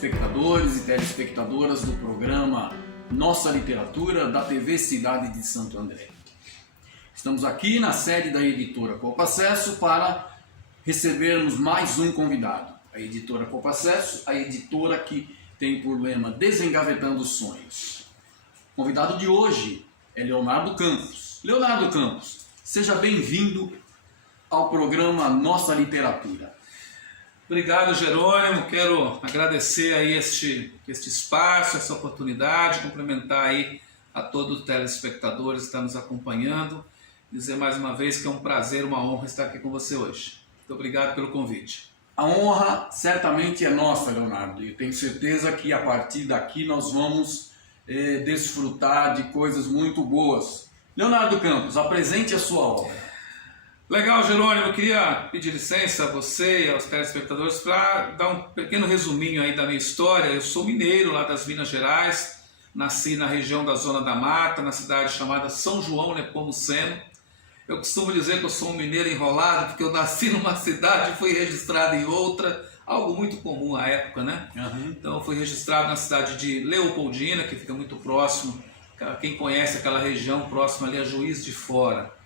telespectadores e telespectadoras do programa Nossa Literatura da TV Cidade de Santo André. Estamos aqui na sede da editora Copacesso para recebermos mais um convidado. A editora Copacesso, a editora que tem por lema Desengavetando Sonhos. O convidado de hoje é Leonardo Campos. Leonardo Campos, seja bem-vindo ao programa Nossa Literatura. Obrigado, Jerônimo. Quero agradecer aí este espaço, essa oportunidade, cumprimentar aí a todos os telespectadores que estão nos acompanhando. Dizer mais uma vez que é um prazer, uma honra estar aqui com você hoje. Muito obrigado pelo convite. A honra certamente é nossa, Leonardo. E tenho certeza que a partir daqui nós vamos desfrutar de coisas muito boas. Leonardo Campos, apresente a sua obra. Legal, Jerônimo. Eu queria pedir licença a você e aos telespectadores para dar um pequeno resuminho aí da minha história. Eu sou mineiro lá das Minas Gerais, nasci na região da Zona da Mata, na cidade chamada São João Nepomuceno. Eu costumo dizer que eu sou um mineiro enrolado, porque eu nasci numa cidade e fui registrado em outra, algo muito comum à época, né? Uhum. Então eu fui registrado na cidade de Leopoldina, que fica muito próximo, quem conhece aquela região próxima ali a Juiz de Fora.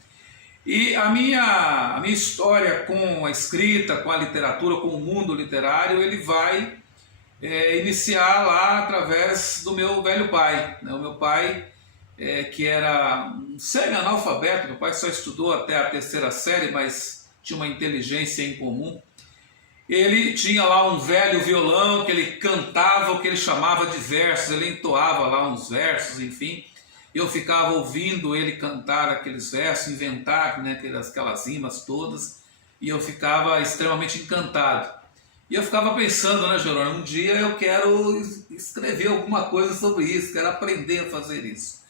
E a minha história com a escrita, com a literatura, com o mundo literário, ele vai iniciar lá através do meu velho pai, né? O meu pai, que era um semi-analfabeto, meu pai só estudou até a 3ª série, mas tinha uma inteligência em comum. Ele tinha lá um velho violão que ele cantava o que ele chamava de versos, ele entoava lá uns versos, enfim. Eu ficava ouvindo ele cantar aqueles versos, inventar, né, aquelas rimas todas, e eu ficava extremamente encantado. E eu ficava pensando, né, Jerônimo, um dia eu quero escrever alguma coisa sobre isso, quero aprender a fazer isso.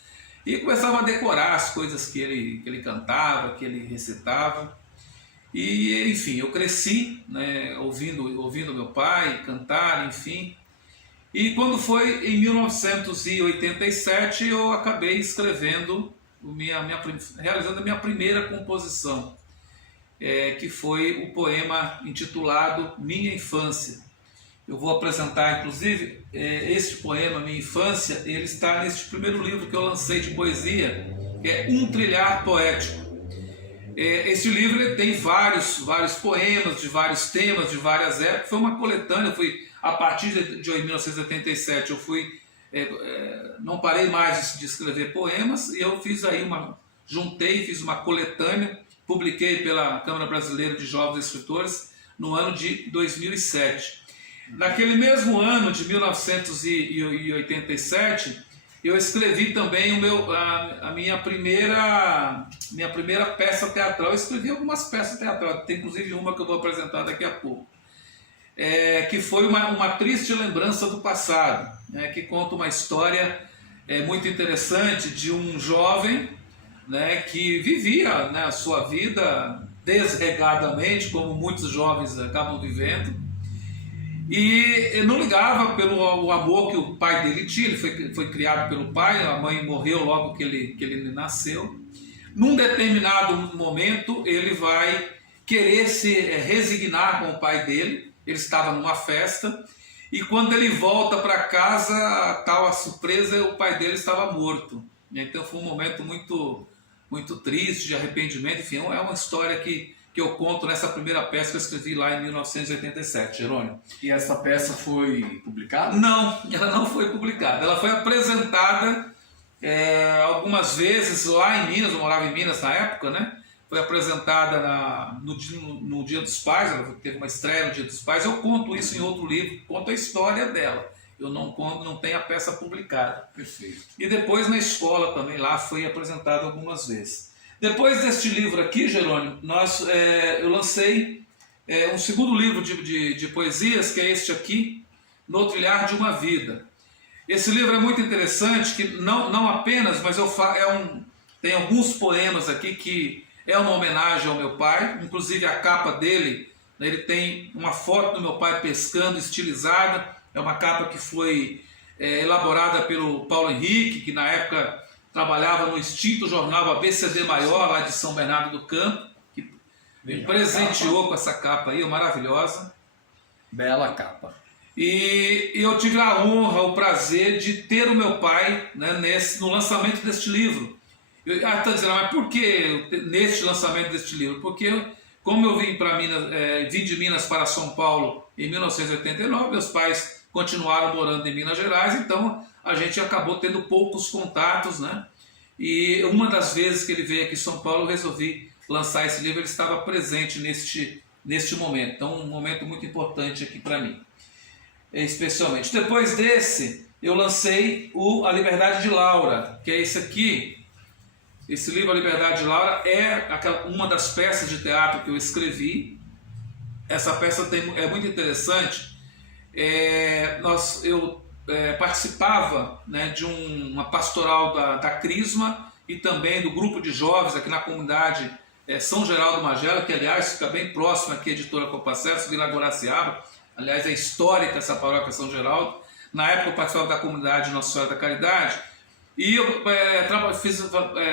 E começava a decorar as coisas que ele cantava, que ele recitava. E, enfim, eu cresci, né, ouvindo meu pai cantar, enfim. E quando foi em 1987, eu acabei escrevendo, realizando a minha primeira composição, que foi o poema intitulado Minha Infância. Eu vou apresentar, inclusive, este poema, Minha Infância, ele está neste primeiro livro que eu lancei de poesia, que é Um Trilhar Poético. Este livro ele tem vários poemas de vários temas, de várias épocas. Foi uma coletânea, a partir de 1987 eu não parei mais de escrever poemas, e eu fiz aí fiz uma coletânea, publiquei pela Câmara Brasileira de Jovens Escritores no ano de 2007. Naquele mesmo ano de 1987, eu escrevi também a minha primeira peça teatral. Eu escrevi algumas peças teatrais, tem inclusive uma que eu vou apresentar daqui a pouco, que foi uma triste lembrança do passado, né, que conta uma história muito interessante de um jovem, né, que vivia, né, a sua vida desregadamente, como muitos jovens acabam vivendo, e não ligava pelo amor que o pai dele tinha. Ele foi criado pelo pai, a mãe morreu logo que ele nasceu. Num determinado momento ele vai querer se resignar com o pai dele. Ele estava numa festa e quando ele volta para casa, a surpresa, o pai dele estava morto. Então foi um momento muito, muito triste, de arrependimento. Enfim, é uma história que eu conto nessa primeira peça que eu escrevi lá em 1987, Jerônimo. E essa peça foi publicada? Não, ela não foi publicada. Ela foi apresentada algumas vezes lá em Minas, eu morava em Minas na época, né? Foi apresentada no Dia dos Pais, ela teve uma estreia no Dia dos Pais. Eu conto isso em outro livro, conto a história dela. Eu não tenho a peça publicada. Perfeito. E depois na escola também, lá foi apresentada algumas vezes. Depois deste livro aqui, Jerônimo, eu lancei um segundo livro de poesias, que é este aqui, No Trilhar de uma Vida. Esse livro é muito interessante, que não apenas, mas tem alguns poemas aqui que é uma homenagem ao meu pai. Inclusive a capa dele, né, ele tem uma foto do meu pai pescando, estilizada. É uma capa que foi elaborada pelo Paulo Henrique, que na época trabalhava no extinto jornal ABCD Maior, lá de São Bernardo do Campo, que me presenteou com essa capa aí, maravilhosa. Bela capa. E eu tive a honra, o prazer de ter o meu pai, né, no lançamento deste livro. Está dizendo, mas por que neste lançamento deste livro? Porque como eu vim vim de Minas para São Paulo em 1989, meus pais continuaram morando em Minas Gerais, então a gente acabou tendo poucos contatos, né? E uma das vezes que ele veio aqui em São Paulo, eu resolvi lançar esse livro, ele estava presente neste momento. Então, um momento muito importante aqui para mim, especialmente. Depois desse, eu lancei A Liberdade de Laura, que é esse aqui. Esse livro, A Liberdade de Laura, é uma das peças de teatro que eu escrevi. Essa peça é muito interessante. Eu participava, né, de uma pastoral da Crisma e também do grupo de jovens aqui na comunidade São Geraldo Magela, que aliás fica bem próximo aqui, Editora Copacesso, Vila Guaraciaba. Aliás, é histórica essa paróquia São Geraldo. Na época eu participava da comunidade Nossa Senhora da Caridade e eu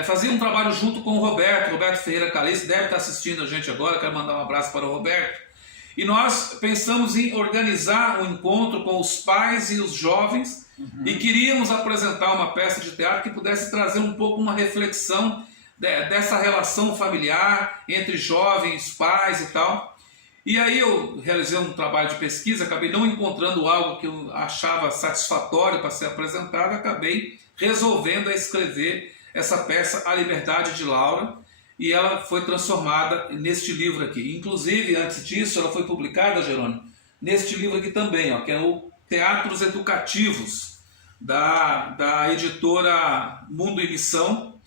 fazia um trabalho junto com o Roberto Ferreira Calice, deve estar assistindo a gente agora, quero mandar um abraço para o Roberto. E nós pensamos em organizar um encontro com os pais e os jovens e queríamos apresentar uma peça de teatro que pudesse trazer um pouco uma reflexão dessa relação familiar entre jovens, pais e tal. E aí eu realizei um trabalho de pesquisa, acabei não encontrando algo que eu achava satisfatório para ser apresentado, acabei resolvendo escrever essa peça, A Liberdade de Laura, e ela foi transformada neste livro aqui. Inclusive, antes disso, ela foi publicada, Jerônimo, neste livro aqui também, ó, que é o Teatros Educativos, da editora Mundo e Missão.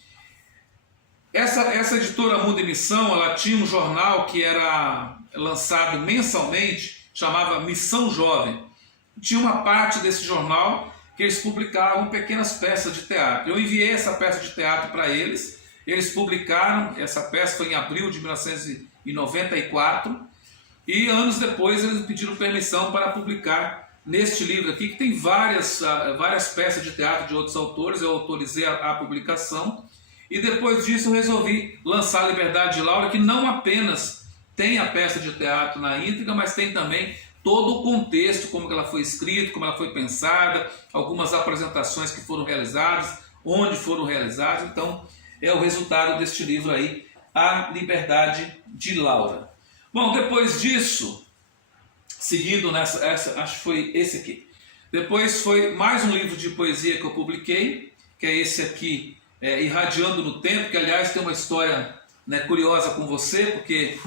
Essa editora Mundo e Missão, ela tinha um jornal que era lançado mensalmente, chamava Missão Jovem. Tinha uma parte desse jornal que eles publicavam pequenas peças de teatro. Eu enviei essa peça de teatro para eles, eles publicaram, essa peça foi em abril de 1994, e anos depois eles pediram permissão para publicar neste livro aqui, que tem várias peças de teatro de outros autores. Eu autorizei a publicação, e depois disso eu resolvi lançar A Liberdade de Laura, que não apenas tem a peça de teatro na íntegra, mas tem também todo o contexto, como ela foi escrita, como ela foi pensada, algumas apresentações que foram realizadas, onde foram realizadas. Então, é o resultado deste livro aí, A Liberdade de Laura. Bom, depois disso, seguindo acho que foi esse aqui. Depois foi mais um livro de poesia que eu publiquei, que é esse aqui, Irradiando no Tempo, que aliás tem uma história, né, curiosa com você, porque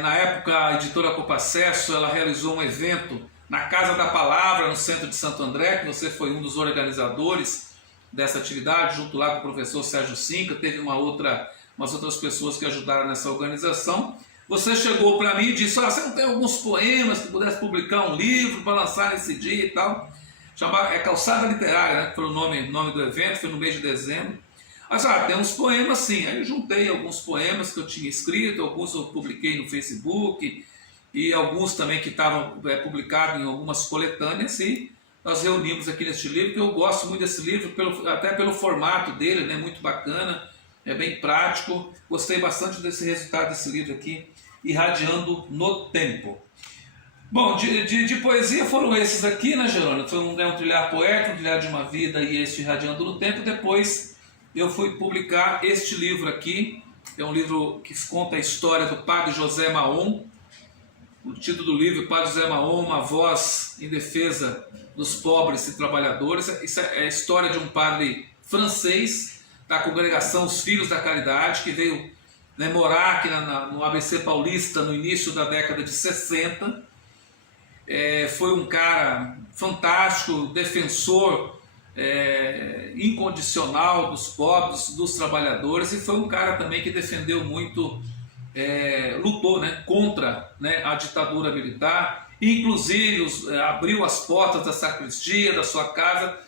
na época a editora Copacesso, ela realizou um evento na Casa da Palavra, no centro de Santo André, que você foi um dos organizadores dessa atividade, junto lá com o professor Sérgio Cinca, teve umas outras pessoas que ajudaram nessa organização. Você chegou para mim e disse, você não tem alguns poemas que pudesse publicar um livro para lançar nesse dia e tal? Calçada Literária, né, que foi o nome do evento, foi no mês de dezembro. Mas tem uns poemas sim. Aí eu juntei alguns poemas que eu tinha escrito, alguns eu publiquei no Facebook, e alguns também que estavam publicados em algumas coletâneas, e nós reunimos aqui neste livro, que eu gosto muito desse livro, até pelo formato dele, né, muito bacana, é bem prático. Gostei bastante desse resultado desse livro aqui, Irradiando no Tempo. Bom, de poesia foram esses aqui, né, Jerônimo? Foi um trilhar poético, um trilhar de uma vida, e este Irradiando no Tempo. Depois eu fui publicar este livro aqui, é um livro que conta a história do padre José Mahon. O título do livro, Padre José Mahon, uma voz em defesa dos pobres e trabalhadores. Isso é a história de um padre francês da congregação Os Filhos da Caridade, que veio, né, morar aqui no ABC Paulista no início da década de 60. Foi um cara fantástico, defensor incondicional dos pobres, dos trabalhadores, e foi um cara também que defendeu muito, lutou, né, contra, né, a ditadura militar, inclusive abriu as portas da sacristia, da sua casa,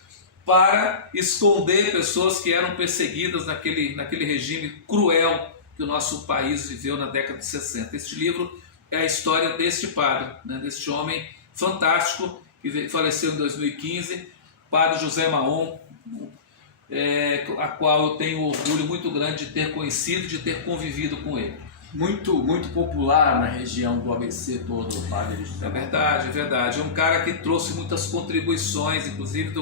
para esconder pessoas que eram perseguidas naquele regime cruel que o nosso país viveu na década de 60. Este livro é a história deste padre, né, deste homem fantástico que faleceu em 2015, Padre José Mahon, a qual eu tenho um orgulho muito grande de ter conhecido, de ter convivido com ele. muito popular na região do ABC todo, o Padre José. É verdade, é verdade. É um cara que trouxe muitas contribuições, inclusive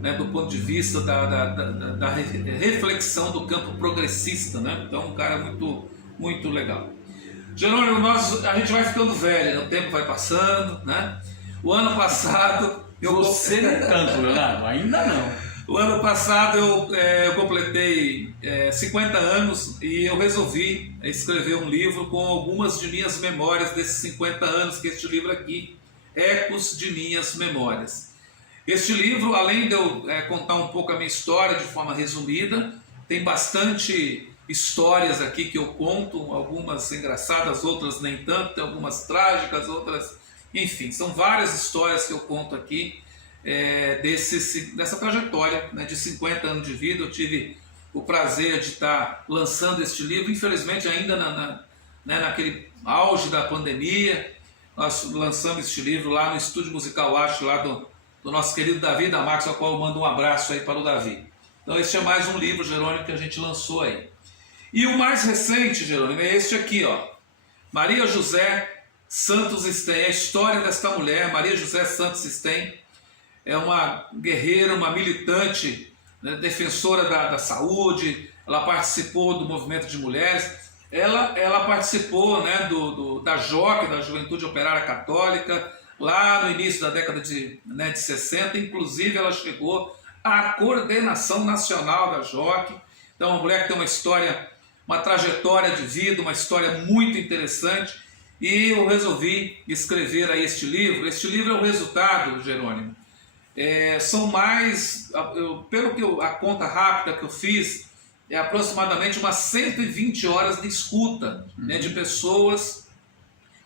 né, do ponto de vista da reflexão do campo progressista, né? Então, um cara muito legal. Jerônimo, a gente vai ficando velho, né? O tempo vai passando, né? O ano passado... Você nem tanto, Leonardo, ainda não. O ano passado eu completei 50 anos e eu resolvi escrever um livro com algumas de minhas memórias desses 50 anos, que é este livro aqui, Ecos de Minhas Memórias. Este livro, além de eu contar um pouco a minha história de forma resumida, tem bastante histórias aqui que eu conto, algumas engraçadas, outras nem tanto, tem algumas trágicas, outras... Enfim, são várias histórias que eu conto aqui dessa trajetória, né, de 50 anos de vida. Eu tive o prazer de estar lançando este livro, infelizmente ainda naquele auge da pandemia. Nós lançamos este livro lá no Estúdio Musical Arte, lá do nosso querido Davi Damax, ao qual eu mando um abraço aí para o Davi. Então este é mais um livro, Jerônimo, que a gente lançou aí. E o mais recente, Jerônimo, é este aqui, ó, Maria José Santos Sten. A história desta mulher, Maria José Santos Sten, é uma guerreira, uma militante, né, defensora da saúde. Ela participou do movimento de mulheres, ela participou, né, da JOC, da Juventude Operária Católica, lá no início da década de 60, inclusive ela chegou à coordenação nacional da JOC. Então, uma mulher que tem uma história, uma trajetória de vida, uma história muito interessante, e eu resolvi escrever aí este livro. Este livro é o resultado, Jerônimo. São mais, pelo que a conta rápida que eu fiz, é aproximadamente umas 120 horas de escuta, né, de pessoas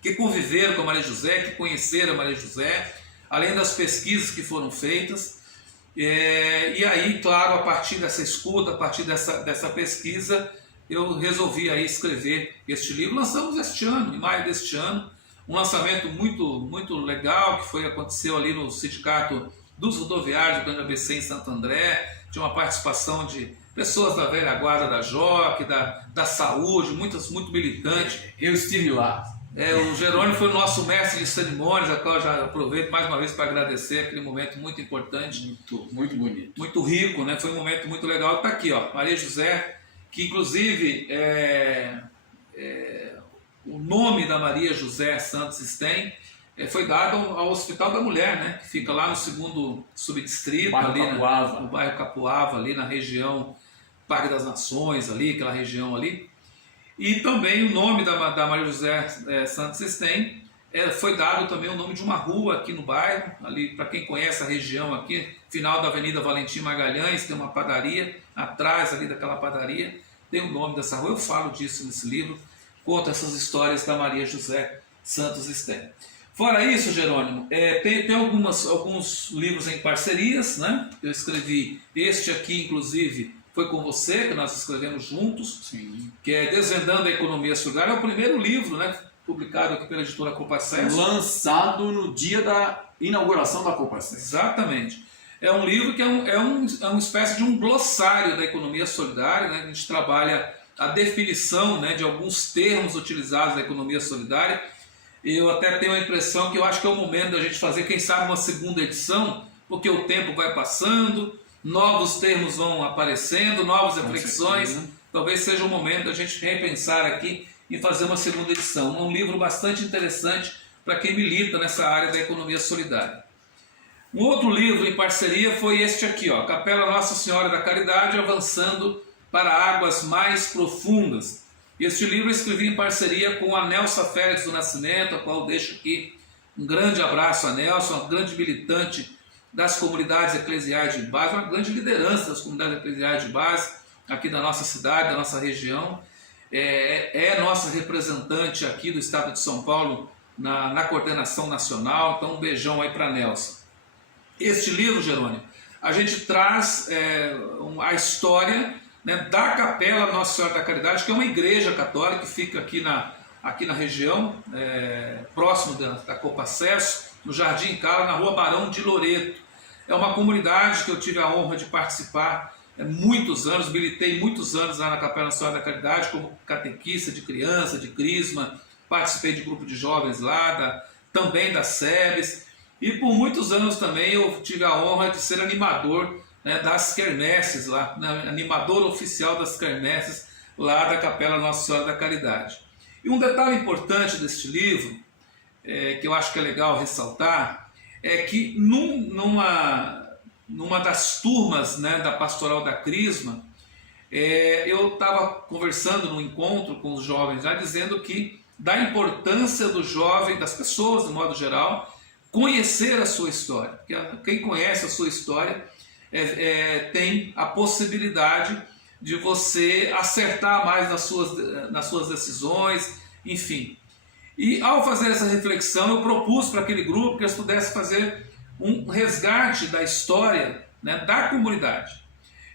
que conviveram com a Maria José, que conheceram a Maria José, além das pesquisas que foram feitas. E aí, claro, a partir dessa escuta, a partir dessa pesquisa, eu resolvi aí escrever este livro. Lançamos este ano, em maio deste ano, um lançamento muito legal, que aconteceu ali no Sindicato dos Rodoviários do Grande ABC em Santo André. Tinha uma participação de pessoas da velha guarda da JOC, da saúde, muitas muito militantes. Eu estive lá. O Jerônimo foi o nosso mestre de cerimônias, a qual eu já aproveito mais uma vez para agradecer aquele momento muito importante. Muito bonito. Muito rico, né? Foi um momento muito legal. Está aqui, ó, Maria José, que inclusive o nome da Maria José Santos Sten foi dado ao Hospital da Mulher, né? Que fica lá no 2º subdistrito, ali no bairro Capuava, ali na região Parque das Nações, ali, aquela região ali. E também o nome da Maria José Santos Sten foi dado também o nome de uma rua aqui no bairro, ali, para quem conhece a região aqui, final da Avenida Valentim Magalhães, tem uma padaria, atrás ali daquela padaria, tem o nome dessa rua. Eu falo disso nesse livro, conto essas histórias da Maria José Santos Sten. Fora isso, Jerônimo, tem alguns livros em parcerias, né? Eu escrevi este aqui, inclusive, foi com você, que nós escrevemos juntos. Sim. Que é Desvendando a Economia Solidária. É o primeiro livro, né, publicado aqui pela editora Copacesso. Lançado no dia da inauguração da Copacesso. Exatamente. É um livro que é uma espécie de um glossário da economia solidária, né? A gente trabalha a definição, né, de alguns termos utilizados na economia solidária. Eu até tenho a impressão que eu acho que é o momento da gente fazer, quem sabe, uma segunda edição, porque o tempo vai passando, novos termos vão aparecendo, novas reflexões. Talvez seja o momento da gente repensar aqui e fazer uma segunda edição. Um livro bastante interessante para quem milita nessa área da economia solidária. Um outro livro em parceria foi este aqui, ó, Capela Nossa Senhora da Caridade, Avançando para Águas Mais Profundas. Este livro eu escrevi em parceria com a Nelsa Félix do Nascimento, a qual eu deixo aqui um grande abraço a Nelsa, uma grande militante das comunidades eclesiais de base, uma grande liderança das comunidades eclesiais de base aqui da nossa cidade, da nossa região. É nossa representante aqui do estado de São Paulo na coordenação nacional. Então um beijão aí para a Nelsa. Este livro, Jerônimo, a gente traz a história, né, da Capela Nossa Senhora da Caridade, que é uma igreja católica que fica aqui na região, próximo da Copacesso, no Jardim Cala, na Rua Barão de Loreto. É uma comunidade que eu tive a honra de participar muitos anos, militei muitos anos lá na Capela Nacional da Caridade como catequista de criança, de crisma, participei de grupo de jovens lá, também da SEBES, e por muitos anos também eu tive a honra de ser animador, né, das quermesses lá, né, animador oficial das quermesses lá da Capela Nossa Senhora da Caridade. E um detalhe importante deste livro, que eu acho que é legal ressaltar, é que numa das turmas, né, da Pastoral da Crisma, eu estava conversando num encontro com os jovens já, dizendo que da importância do jovem, das pessoas, de modo geral, conhecer a sua história. Porque quem conhece a sua história tem a possibilidade de você acertar mais nas suas decisões, enfim. E ao fazer essa reflexão, eu propus para aquele grupo que eles pudessem fazer um resgate da história, né, da comunidade.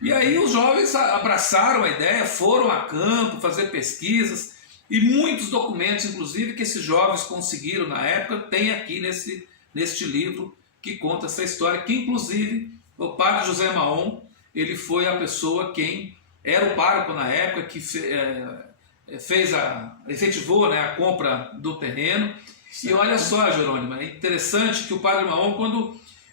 E aí os jovens abraçaram a ideia, foram a campo fazer pesquisas, e muitos documentos, inclusive, que esses jovens conseguiram na época, tem aqui neste livro que conta essa história, que inclusive o padre José Maon, ele foi a pessoa quem era o pároco na época, que efetivou, né, a compra do terreno. Certo. E olha só, Jerônimo, é interessante que o padre Maon,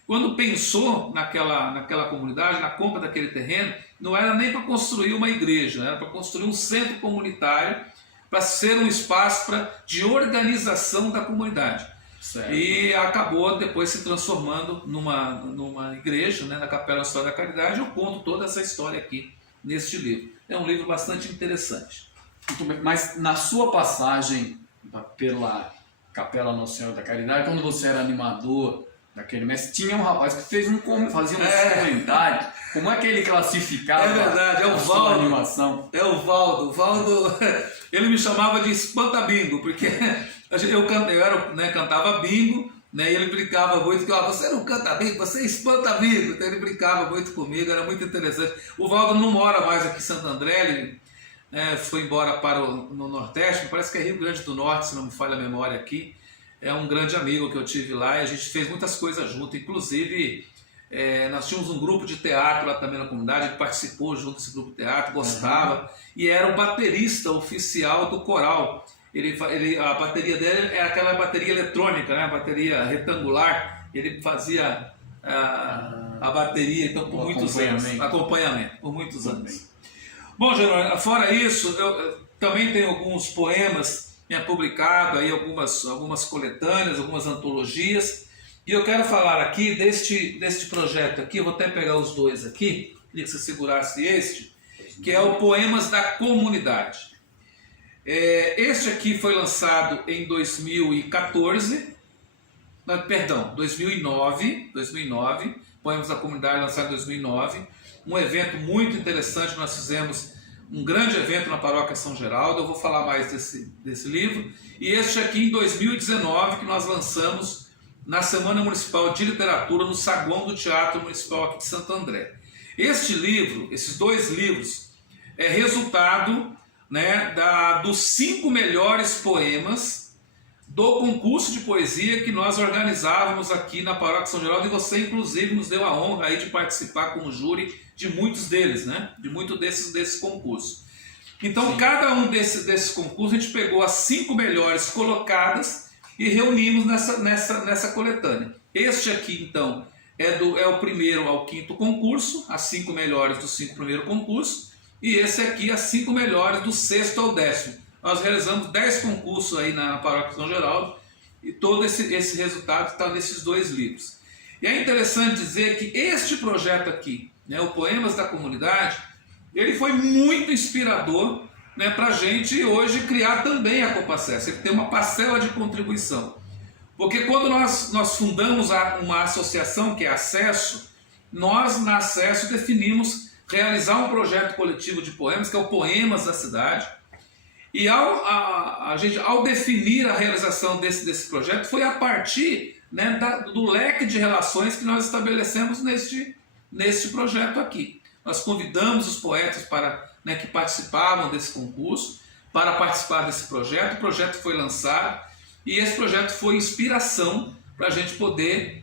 quando pensou naquela comunidade, na compra daquele terreno, não era nem para construir uma igreja, era para construir um centro comunitário, para ser um espaço de organização da comunidade. Certo. E acabou depois se transformando numa igreja, né, na Capela Nacional da Caridade. Eu conto toda essa história aqui neste livro. É um livro bastante interessante. Muito bem. Mas na sua passagem pela Capela Nossa Senhora da Caridade, quando você era animador daquele mestre, tinha um rapaz que fazia uns comentários. Como é que ele classificava? É verdade, é o Valdo. Animação? É o Valdo. O Valdo, ele me chamava de espanta-bingo, porque eu cantava bingo, né, e ele brincava muito, que você não canta bingo, você espanta bingo. Então ele brincava muito comigo, era muito interessante. O Valdo não mora mais aqui em Santo André, ele foi embora no Nordeste, parece que é Rio Grande do Norte, se não me falha a memória aqui. É um grande amigo que eu tive lá e a gente fez muitas coisas junto, inclusive nós tínhamos um grupo de teatro lá também na comunidade, ele participou junto desse grupo de teatro, gostava, e era o baterista oficial do coral. A bateria dele é aquela bateria eletrônica, né? A bateria retangular, ele fazia a bateria, então por muitos anos, acompanhamento, por muitos anos. Bom, Jerônimo, fora isso, eu também tenho alguns poemas publicado aí, algumas coletâneas, algumas antologias, e eu quero falar aqui deste projeto aqui. Eu vou até pegar os dois aqui, queria que você segurasse este, que é o Poemas da Comunidade. Este aqui foi lançado em 2009, Poemas da Comunidade, lançado em 2009, um evento muito interessante que nós fizemos, um grande evento na Paróquia São Geraldo. Eu vou falar mais desse livro. E este aqui em 2019, que nós lançamos na Semana Municipal de Literatura, no saguão do Teatro Municipal aqui de Santo André. Este livro, esses dois livros, é resultado, né, dos 5 melhores poemas do concurso de poesia que nós organizávamos aqui na Paróquia São Geraldo, e você inclusive nos deu a honra aí de participar como júri de muitos deles, né? De muitos desses concursos. Então, sim, cada um desses concursos a gente pegou as 5 melhores colocadas e reunimos nessa coletânea. Este aqui, então, é o primeiro ao 5º concurso, as 5 melhores dos 5 primeiros concursos, e esse aqui as 5 melhores do 6º ao 10º. Nós realizamos 10 concursos aí na Paróquia São Geraldo, e todo esse resultado está nesses dois livros. E é interessante dizer que este projeto aqui, né, o Poemas da Comunidade, ele foi muito inspirador, né, para a gente hoje criar também a Copacesso. Ele tem uma parcela de contribuição. Porque quando nós fundamos uma associação que é Acesso, nós na Acesso definimos realizar um projeto coletivo de poemas, que é o Poemas da Cidade. E ao definir a realização desse projeto, foi a partir, né, do leque de relações que nós estabelecemos neste projeto aqui. Nós convidamos os poetas né, que participavam desse concurso para participar desse projeto. O projeto foi lançado e esse projeto foi inspiração para a gente poder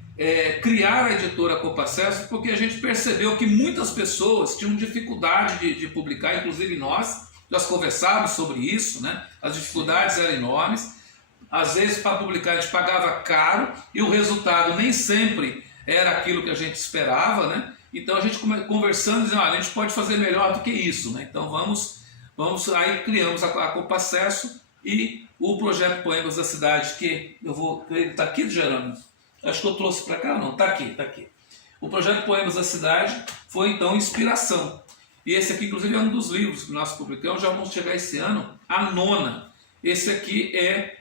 criar a editora Copacesso, porque a gente percebeu que muitas pessoas tinham dificuldade de publicar, inclusive nós conversávamos sobre isso, né? As dificuldades eram enormes, às vezes para publicar a gente pagava caro e o resultado nem sempre era aquilo que a gente esperava, né? Então a gente conversando, dizendo, a gente pode fazer melhor do que isso, né? Então vamos aí criamos a Copacesso e o projeto Poemas da Cidade, que ele está aqui, Jerônimo? Acho que eu trouxe para cá, não? Está aqui. O projeto Poemas da Cidade foi então inspiração. E esse aqui, inclusive, é um dos livros que nós publicamos, já vamos chegar esse ano, a 9ª. Esse aqui é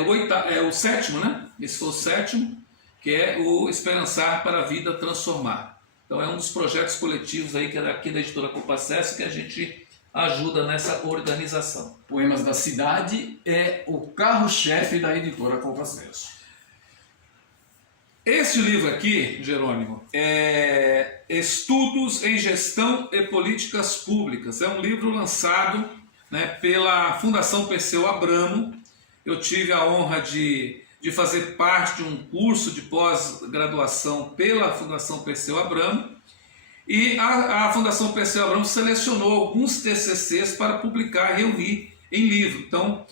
o 7º, né? Esse foi o 7º, que é o Esperançar para a Vida Transformar. Então é um dos projetos coletivos aí, que é aqui da editora Copacesso, que a gente ajuda nessa organização. Poemas da Cidade é o carro-chefe da editora Copacesso. Este livro aqui, Jerônimo, é Estudos em Gestão e Políticas Públicas. É um livro lançado, né, pela Fundação Perseu Abramo. Eu tive a honra de fazer parte de um curso de pós-graduação pela Fundação Perseu Abramo. E a Fundação Perseu Abramo selecionou alguns TCCs para publicar e reunir em livro. Então,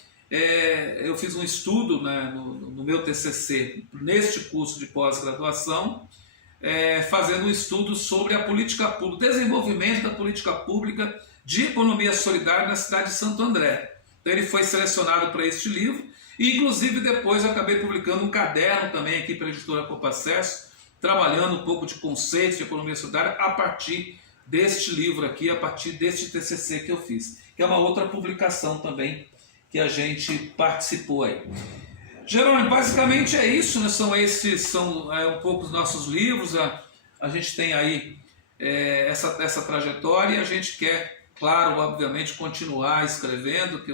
eu fiz um estudo, né, no meu TCC, neste curso de pós-graduação, fazendo um estudo sobre a política pública, desenvolvimento da política pública de economia solidária na cidade de Santo André. Então ele foi selecionado para este livro, e inclusive depois eu acabei publicando um caderno também aqui pela editora Copacesso, trabalhando um pouco de conceitos de economia solidária a partir deste livro aqui, a partir deste TCC que eu fiz, que é uma outra publicação também que a gente participou aí. Jerônimo, basicamente é isso, né? São um pouco os nossos livros, a gente tem aí essa trajetória e a gente quer, claro, obviamente, continuar escrevendo, que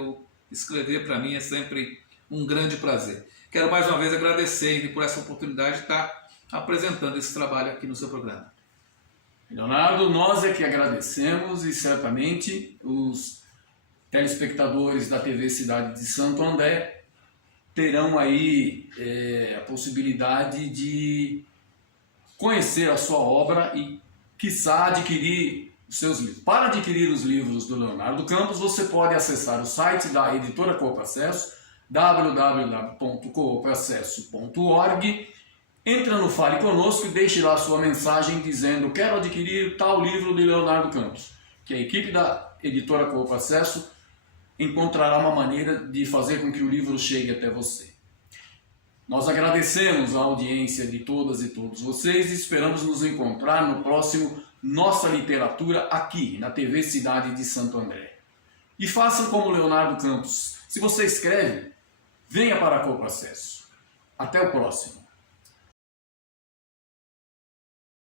escrever para mim é sempre um grande prazer. Quero mais uma vez agradecer por essa oportunidade de estar apresentando esse trabalho aqui no seu programa. Leonardo, nós é que agradecemos e certamente os telespectadores da TV Cidade de Santo André terão aí a possibilidade de conhecer a sua obra e, quiçá, adquirir os seus livros. Para adquirir os livros do Leonardo Campos, você pode acessar o site da editora Copacesso, www.copacesso.org. Entra no Fale Conosco e deixe lá sua mensagem dizendo: quero adquirir tal livro de Leonardo Campos, que a equipe da editora Copacesso encontrará uma maneira de fazer com que o livro chegue até você. Nós agradecemos a audiência de todas e todos vocês e esperamos nos encontrar no próximo Nossa Literatura aqui na TV Cidade de Santo André. E faça como Leonardo Campos. Se você escreve, venha para a Copacesso. Até o próximo.